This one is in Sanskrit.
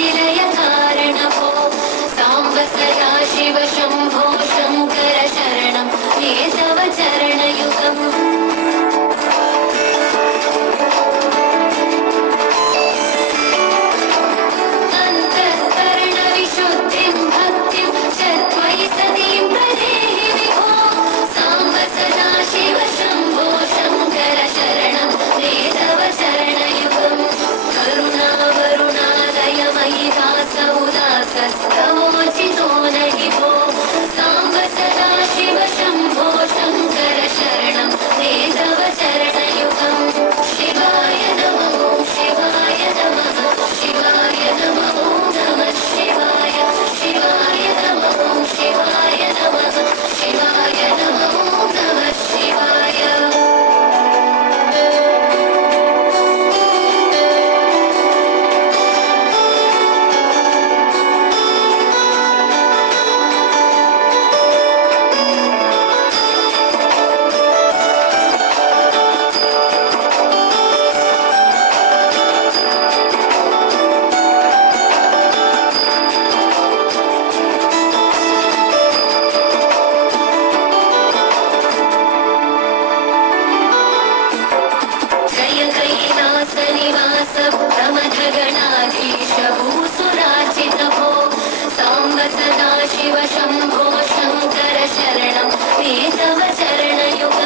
स्थितिलय कारण भो साम्ब सदा शिव शम्भो शङ्कर शरणं हे तव चरणयुगम् अन्तःकरणविशुद्धिं भक्तिं चत्वयि सतीं प्रदेहि विभो साम्ब सदा शिव शम्भो शङ्कर शरणं हे तव चरणयुगम् करुणावरुणादयमयि दासौदासस्तवोचितो नहि भो साम्ब सदा शिव शम्भो शङ्कर शरणं हे तव चरणयुगम् शिवाय नमः शिवाय नमः शिवाय नमः नमः शिवाय शिवाय नमः शिवाय नमः शिवाय नमः नमः शिवाय जय कैलासनिवास प्रमथगणाधीश भूसुरार्चित भो साम्ब सदा शिव शम्भो शङ्कर शरणं हे तव चरणयुगम्